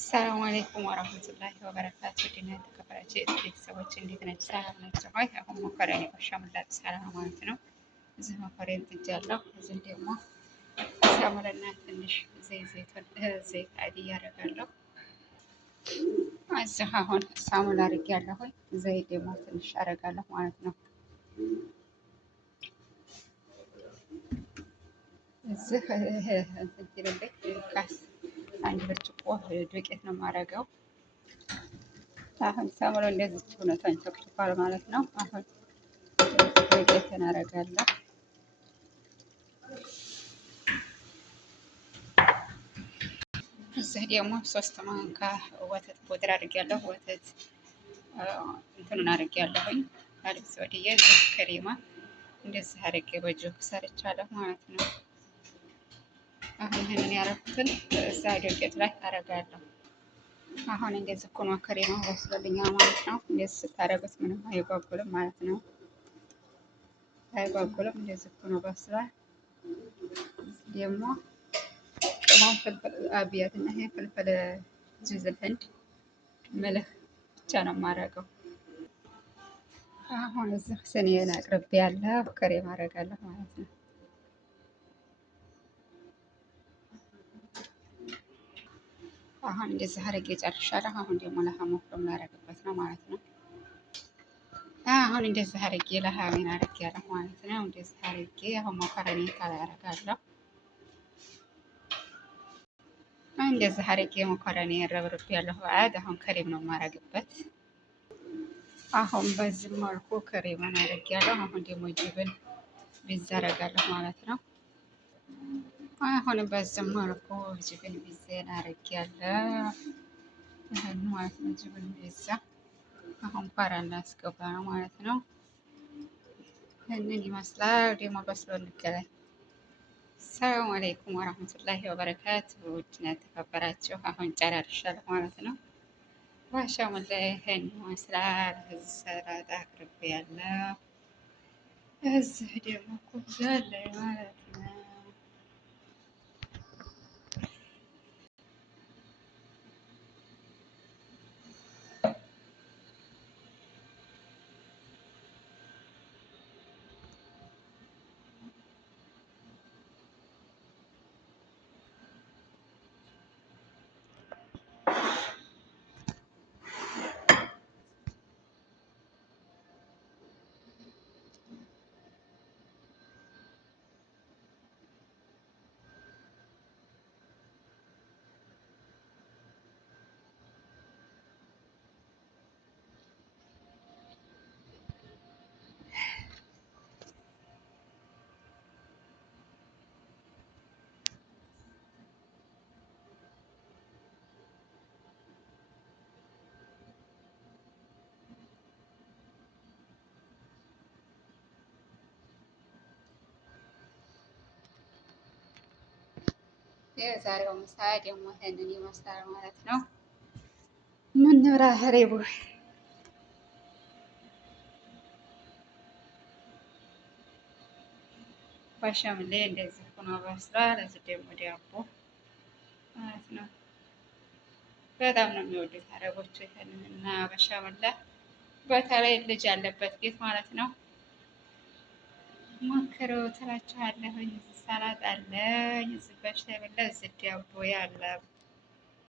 ሰላም አለይኩም ወራህመቱላሂ ወበረካቱ። ድና የተከበራችሁ ቤተሰቦች እንዴት ናችሁ? ሰላም ናችሁ? ሆይ አሁን መኮረኒ በሻምላ ሰላም ማለት ነው። እዚህ መኮረኒ ጥጃለሁ። እዚህ ደግሞ ሳሙና ትንሽ ዘይት አዲ ያደርጋለሁ። እዚህ አሁን ሳሙና አድርጌያለሁ። ዘይት ደግሞ ትንሽ አደርጋለሁ ማለት ነው። እዚህ እንትን ካስ አንድ ብርጭቆ ዱቄት ነው የማደርገው። አሁን ሳሙና እንደዚህ ሆኖ ተንተክቷል ማለት ነው። አሁን ዱቄትን አደርጋለሁ። እዚህ ደግሞ 3 ማንካ ወተት ፖድር አድርጌያለሁ። ወተት እንትኑን አድርጌያለሁኝ አልብስ ወዲየ ክሬማ እንደዚህ አድርጌ በጆክ ሰርቻለሁ ማለት ነው። አሁን ይህንን ያደረኩትን እዛ ዱቄት ላይ አደርጋለሁ። አሁን እንደዚህ ሆኖ ክሬማው በስሎልኛል ማለት ነው። እንደዚህ ስታደርጉት ምንም አይጓጉልም ማለት ነው። አይጓጉልም። እንደዚህ ሆኖ በስሏል። ደግሞ ቅመም ፍልፍል አብያት እና ይሄ ፍልፍል ጅዝል ህንድ ምልህ ብቻ ነው የማደርገው። አሁን እዚህ ስኒን አቅርቤ ያለው ክሬም አደርጋለሁ ማለት ነው። አሁን እንደዚህ አድርጌ ጨርሻለሁ። አሁን ደግሞ ለሀም ወፍሮ ላደርግበት ነው ማለት ነው። አሁን እንደዚህ አድርጌ ለሀሜን አድርጌያለሁ ማለት ነው። እንደዚህ አድርጌ አሁን መኮረኒ ከላይ አደርጋለሁ። እንደዚህ አድርጌ መኮረኒ ረብርብ ያለሁ አድ አሁን ክሬም ነው የማደርግበት። አሁን በዚህ መልኩ ክሬምን አድርጌያለሁ። አሁን ደግሞ ጅብን ቢዛ አደርጋለሁ ማለት ነው። አሁን በዚህ መልኩ ጅብን ቢዜን አድርጌያለሁ ማለት ነው። ጅብን ቢዛ አሁን ፓራ እናስገባ ነው ማለት ነው። ይህንን ይመስላል። ደግሞ በስሎ እንገናኝ። ሰላም አለይኩም ወራህመቱላሂ ወበረካቱ። ውድና የተከበራችሁ አሁን ጨራርሻለሁ ማለት ነው። ባሻሙን ላይ ይሄን ይመስላል። እዚህ ሰላጣ አቅርቤያለሁ። እዚህ ደግሞ ኩብዛ አለ ማለት ነው። የዛሬው ምሳ ደግሞ ይሄንን ይመስላል ማለት ነው። ምን ንብራ ሀሬቡ ባሻምሌ እንደዚህ ሆኖ በስሏል። እዚህ ደግሞ ዳቦ ማለት ነው። በጣም ነው የሚወዱት አረቦቹ ይሄንን እና በሻምላ በተለይ ልጅ ያለበት ቤት ማለት ነው። ሞክረው ትላችኋለሁ። ሰላጣ አለኝ፣ እዚህ በሽታ የበላ እዚህ ዳቦ ያለ